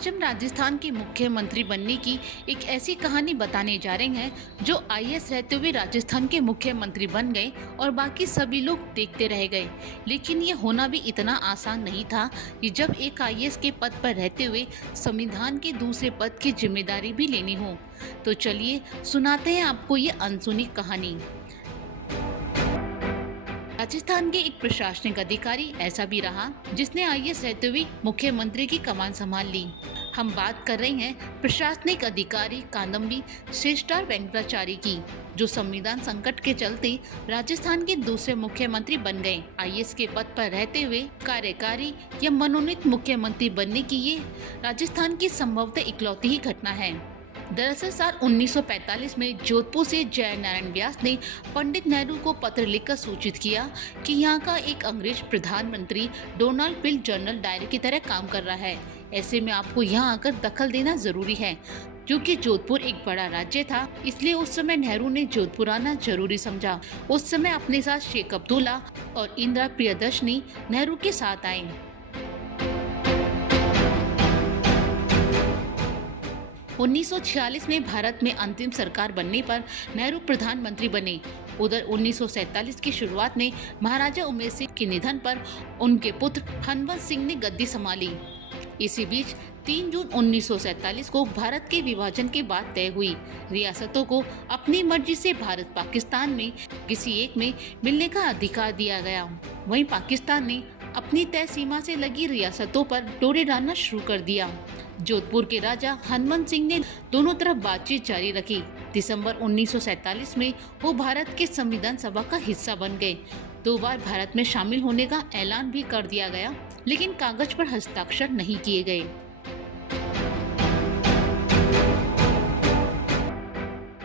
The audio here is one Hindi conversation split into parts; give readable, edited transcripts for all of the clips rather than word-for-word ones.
आज हम राजस्थान के मुख्यमंत्री बनने की एक ऐसी कहानी बताने जा रहे हैं जो आईएएस रहते हुए राजस्थान के मुख्यमंत्री बन गए और बाकी सभी लोग देखते रह गए। लेकिन ये होना भी इतना आसान नहीं था कि जब एक आईएएस के पद पर रहते हुए संविधान के दूसरे पद की जिम्मेदारी भी लेनी हो। तो चलिए सुनाते हैं आपको ये अनसुनी कहानी। राजस्थान के एक प्रशासनिक अधिकारी ऐसा भी रहा जिसने आईएएस रहते हुए मुख्यमंत्री की कमान संभाल ली। हम बात कर रहे हैं प्रशासनिक अधिकारी कादम्बी श्रेष्ठार वेंकटाचारी की, जो संविधान संकट के चलते राजस्थान के दूसरे मुख्यमंत्री बन गए। आईएएस के पद पर रहते हुए कार्यकारी या मनोनीत मुख्यमंत्री बनने की ये राजस्थान की संभवतः इकलौती ही घटना है। दरअसल साल 1945 में जोधपुर से जयनारायण व्यास ने पंडित नेहरू को पत्र लिखकर सूचित किया कि यहाँ का एक अंग्रेज प्रधानमंत्री डोनाल्ड पिल जनरल डायर की तरह काम कर रहा है। ऐसे में आपको यहाँ आकर दखल देना जरूरी है। क्योंकि जोधपुर एक बड़ा राज्य था, इसलिए उस समय नेहरू ने जोधपुर आना जरूरी समझा। उस समय अपने साथ शेख अब्दुल्ला और इंदिरा प्रियदर्शनी नेहरू के साथ आए। 1946 में भारत में अंतिम सरकार बनने पर नेहरू प्रधानमंत्री बने। उधर 1947 की शुरुआत में महाराजा उमेर सिंह के निधन पर उनके पुत्र हनवंत सिंह ने गद्दी संभाली। इसी बीच 3 जून 1947 को भारत के विभाजन के बाद तय हुई। रियासतों को अपनी मर्जी से भारत पाकिस्तान में किसी एक में मिलने का अधिकार दिया गया। वहीं पाकिस्तान ने अपनी तय सीमा से लगी रियासतों पर डोरे डालना शुरू कर दिया। जोधपुर के राजा हनवंत सिंह ने दोनों तरफ बातचीत जारी रखी। दिसंबर 1947 में वो भारत के संविधान सभा का हिस्सा बन गए। 2 बार भारत में शामिल होने का ऐलान भी कर दिया गया, लेकिन कागज पर हस्ताक्षर नहीं किए गए।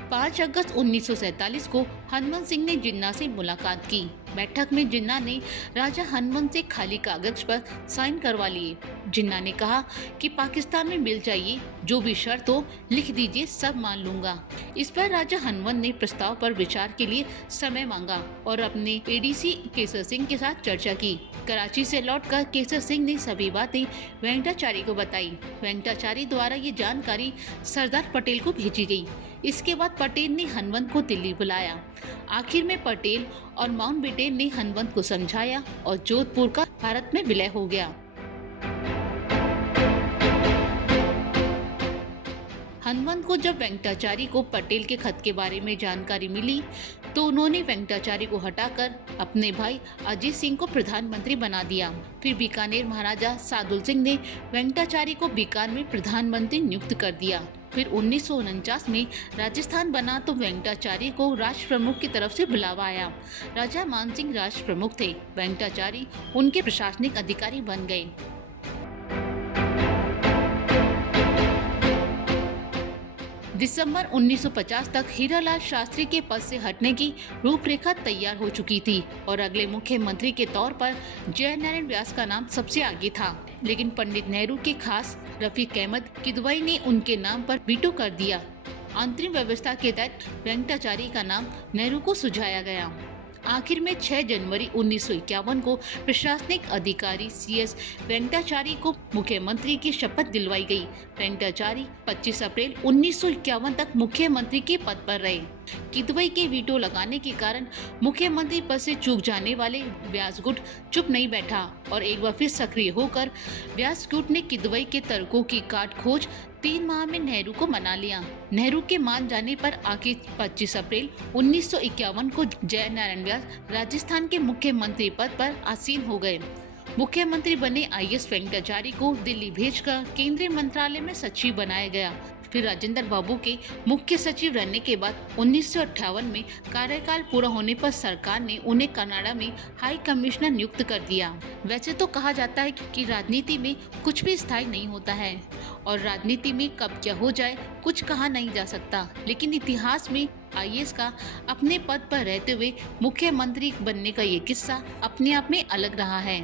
5 अगस्त 1947 को हनवंत सिंह ने जिन्ना से मुलाकात की। बैठक में जिन्ना ने राजा हनवंत से खाली कागज पर साइन करवा लिए। जिन्ना ने कहा कि पाकिस्तान में मिल जाइए, जो भी शर्त हो लिख दीजिए, सब मान लूंगा। इस पर राजा हनवंत ने प्रस्ताव पर विचार के लिए समय मांगा और अपने एडीसी केसर सिंह के साथ चर्चा की। कराची से लौटकर केसर सिंह ने सभी बातें वेंकटाचारी को बताई। वेंकटाचारी द्वारा ये जानकारी सरदार पटेल को भेजी गई। इसके बाद पटेल ने हनवंत को दिल्ली बुलाया। आखिर में पटेल और माउंटबेटन ने हनवंत को समझाया और जोधपुर का भारत में विलय हो गया। हनवंत को जब वेंकटाचारी को पटेल के खत के बारे में जानकारी मिली तो उन्होंने वेंकटाचारी को हटाकर अपने भाई अजीत सिंह को प्रधानमंत्री बना दिया। फिर बीकानेर महाराजा सादुल सिंह ने वेंकटाचारी को बीकानेर में प्रधानमंत्री नियुक्त कर दिया। फिर 1949 में राजस्थान बना तो वेंकटाचारी को राष्ट्र प्रमुख की तरफ से बुलावा आया। राजा मानसिंह राष्ट्र प्रमुख थे, वेंकटाचारी उनके प्रशासनिक अधिकारी बन गए। दिसंबर 1950 तक हीरालाल शास्त्री के पद से हटने की रूपरेखा तैयार हो चुकी थी और अगले मुख्यमंत्री के तौर पर जयनारायण व्यास का नाम सबसे आगे था। लेकिन पंडित नेहरू के खास रफीक अहमद किदवई ने उनके नाम पर वीटो कर दिया। अंतरिम व्यवस्था के तहत वेंकटाचारी का नाम नेहरू को सुझाया गया। आखिर में 6 जनवरी 1951 को प्रशासनिक अधिकारी सीएस वेंकटाचारी को मुख्यमंत्री की शपथ दिलवाई गई। वेंकटाचारी 25 अप्रैल 1951 तक मुख्यमंत्री के पद पर रहे। किदवई के वीटो लगाने के कारण मुख्यमंत्री पद से चूक जाने वाले व्यास गुट चुप नहीं बैठा और एक बार फिर सक्रिय होकर व्यास गुट ने किदवई के तर्कों की काट खोज 3 माह में नेहरू को मना लिया। नेहरू के मान जाने पर आखिर 25 अप्रैल 1951 को जयनारायण व्यास राजस्थान के मुख्यमंत्री पद पर आसीन हो गए। मुख्यमंत्री बने आईएएस वेंकटाचारी को दिल्ली भेजकर केंद्रीय मंत्रालय में सचिव बनाया गया। फिर राजेंद्र बाबू के मुख्य सचिव रहने के बाद 1958 में कार्यकाल पूरा होने पर सरकार ने उन्हें कनाडा में हाई कमिश्नर नियुक्त कर दिया। वैसे तो कहा जाता है कि राजनीति में कुछ भी स्थायी नहीं होता है और राजनीति में कब क्या हो जाए कुछ कहा नहीं जा सकता, लेकिन इतिहास में आईएएस का अपने पद पर रहते हुए मुख्यमंत्री बनने का ये किस्सा अपने आप में अलग रहा है।